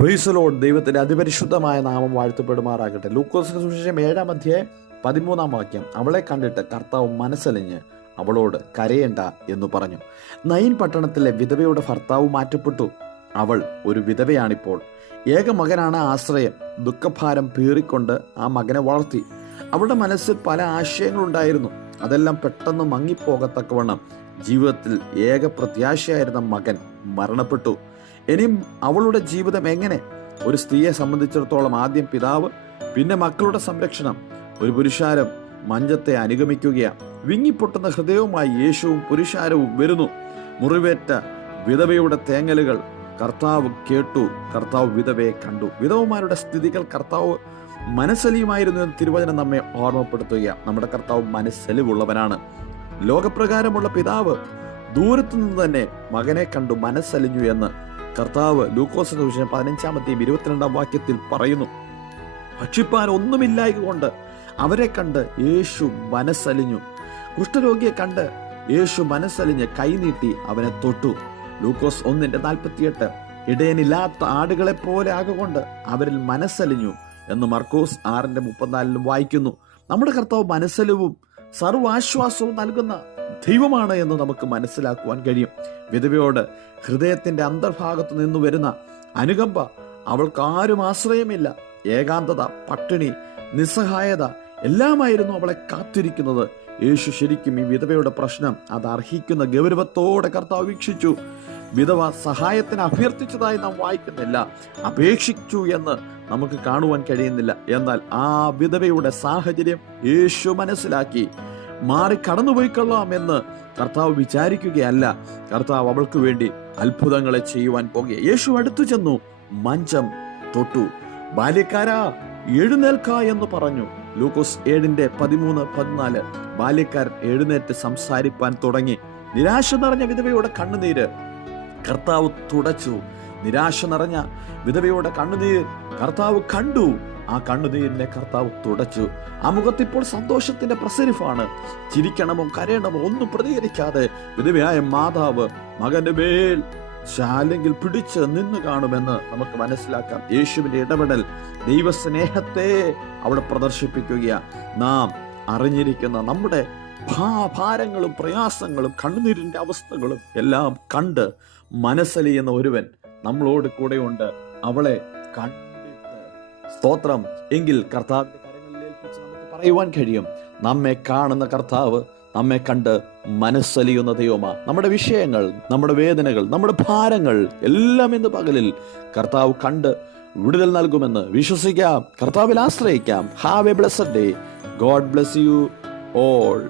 Praise Lord. ദൈവത്തിന്റെ അതിപരിശുദ്ധമായ നാമം വാഴ്ത്തപ്പെടുമാറാകട്ടെ. ലൂക്കോസിന്റെ സുവിശേഷം 7-ാം അധ്യായം 13-ാം വാക്യം. അവളെ കണ്ടിട്ട് കർത്താവ് മനസ്സലിഞ്ഞ് അവളോട് കരയേണ്ട എന്ന് പറഞ്ഞു. നയിൻ പട്ടണത്തിലെ വിധവയുടെ ഭർത്താവ് മാറ്റപ്പെട്ടു. അവൾ ഒരു വിധവയാണിപ്പോൾ. ഏക മകനാണ് ആശ്രയം. ദുഃഖഭാരം പീറിക്കൊണ്ട് ആ മകനെ വളർത്തി. അവളുടെ മനസ്സിൽ പല ആശയങ്ങളുണ്ടായിരുന്നു. അതെല്ലാം പെട്ടെന്ന് മങ്ങിപ്പോകത്തക്കവണ്ണം ജീവിതത്തിൽ ഏക പ്രത്യാശയായിരുന്ന മകൻ മരണപ്പെട്ടു. ഇനിയും അവളുടെ ജീവിതം എങ്ങനെ? ഒരു സ്ത്രീയെ സംബന്ധിച്ചിടത്തോളം ആദ്യം പിതാവ്, പിന്നെ മക്കളുടെ സംരക്ഷണം. ഒരു പുരുഷാരം മഞ്ചത്തെ അനുഗമിക്കുകയാണ്. വിങ്ങിപ്പൊട്ടുന്ന ഹൃദയവുമായി യേശുവും പുരുഷാരവും വരുന്നു. മുറിവേറ്റ വിധവയുടെ തേങ്ങലുകൾ കർത്താവ് കേട്ടു. കർത്താവ് വിധവയെ കണ്ടു. വിധവമാരുടെ സ്ഥിതികൾ കർത്താവ് മനസ്സലിയുമായിരുന്നു എന്ന് തിരുവചനം നമ്മെ ഓർമ്മപ്പെടുത്തുകയാണ്. നമ്മുടെ കർത്താവ് മനസ്സലിവുള്ളവനാണ്. ലോകപ്രകാരമുള്ള പിതാവ് ദൂരത്തു നിന്ന് തന്നെ മകനെ കണ്ടു മനസ്സലിഞ്ഞു എന്ന് കർത്താവ് ലൂക്കോസിന്റെ സുവിശേഷം 15-ാം അധ്യായം 22-ാം വാക്യത്തിൽ പറയുന്നു. ഭക്ഷിപ്പാൻ ഒന്നുമില്ലായകൊണ്ട് അവരെ കണ്ട് യേശു മനസ്സലിഞ്ഞു. കുഷ്ഠരോഗിയെ കണ്ട് യേശു മനസ്സലിഞ്ഞ് കൈനീട്ടി അവനെ തൊട്ടു. ലൂക്കോസ് 1:48. ഇടയനില്ലാത്ത ആടുകളെ പോലെ ആകൊണ്ട് അവരിൽ മനസ്സലിഞ്ഞു എന്ന് മർക്കോസ് 6:34 വായിക്കുന്നു. നമ്മുടെ കർത്താവ് മനസ്സലിവും സർവാശ്വാസവും നൽകുന്ന ദൈവമാണ് എന്ന് നമുക്ക് മനസ്സിലാക്കുവാൻ കഴിയും. വിധവയോട് ഹൃദയത്തിന്റെ അന്തർഭാഗത്തു നിന്ന് വരുന്ന അനുകമ്പ. അവൾക്ക് ആരും ആശ്രയമില്ല. ഏകാന്തത, പട്ടിണി, നിസ്സഹായത എല്ലാമായിരുന്നു അവളെ കാത്തിരിക്കുന്നത്. യേശു ശരിക്കും ഈ വിധവയുടെ പ്രശ്നം അത് അർഹിക്കുന്ന ഗൗരവത്തോടെ കർത്താവ് വീക്ഷിച്ചു. വിധവ സഹായത്തിന് അഭ്യർത്ഥിച്ചതായി നാം വായിക്കുന്നില്ല, അപേക്ഷിച്ചു എന്ന് നമുക്ക് കാണുവാൻ കഴിയുന്നില്ല. എന്നാൽ ആ വിധവയുടെ സാഹചര്യം യേശു മനസ്സിലാക്കി. മാറി കടന്നുപോയിക്കൊള്ളാം എന്ന് കർത്താവ് വിചാരിക്കുകയല്ല. കർത്താവ് അവൾക്ക് വേണ്ടി അത്ഭുതങ്ങളെ ചെയ്യുവാൻ പോകുക. യേശു അടുത്തു ചെന്നു മഞ്ചം തൊട്ടു. ബാല്യക്കാരാ എഴുന്നേൽക്ക എന്ന് പറഞ്ഞു. ലൂക്കോസ് 7:13-14. ബാല്യക്കാരൻ എഴുന്നേറ്റ് സംസാരിപ്പാൻ തുടങ്ങി. നിരാശ നിറഞ്ഞ വിധവയുടെ കണ്ണുനീര് കർത്താവ് തുടച്ചു. നിരാശ നിറഞ്ഞ വിധവയുടെ കണ്ണുനീർ കർത്താവ് കണ്ടു. ആ കണ്ണുനീരിനെ കർത്താവ് തുടച്ചു. ആ മുഖത്ത് ഇപ്പോൾ സന്തോഷത്തിന്റെ പ്രസരിപ്പാണ്. ചിരിക്കണമോ കരയണമോ ഒന്നും പ്രതികരിക്കാതെ വിധവയായ മാതാവ് മകന്റെ മേൽ അല്ലെങ്കിൽ പിടിച്ച് നിന്ന് കാണുമെന്ന് നമുക്ക് മനസ്സിലാക്കാം. യേശുവിന്റെ ഇടപെടൽ ദൈവസ്നേഹത്തെ അവിടെ പ്രദർശിപ്പിക്കുകയാണ്. നാം അറിഞ്ഞിരിക്കുന്ന നമ്മുടെ ഭാരങ്ങളും പ്രയാസങ്ങളും കണ്ണുനീരിന്റെ അവസ്ഥകളും എല്ലാം കണ്ട് മനസ്സലിയുന്ന ഒരുവൻ നമ്മളോട് കൂടെയുണ്ട്. അവളെ കണ്ടിട്ട് സ്തോത്രം എങ്കിൽ കർത്താവിന്റെ കരങ്ങളിൽ ഏൽപ്പിച്ച് നമുക്ക് പറയുവാൻ കഴിയും, നമ്മെ കാണുന്ന കർത്താവ് നമ്മെ കണ്ട് മനസ്സലിയുന്ന ദൈവമാ. നമ്മുടെ വിഷയങ്ങൾ, നമ്മുടെ വേദനകൾ, നമ്മുടെ ഭാരങ്ങൾ എല്ലാം ഇന്ന് പകലിൽ കർത്താവ് കണ്ട് വിടുതൽ നൽകുമെന്ന് വിശ്വസിക്കാം. കർത്താവിൽ ആശ്രയിക്കാം. Have a blessed day. God bless you all.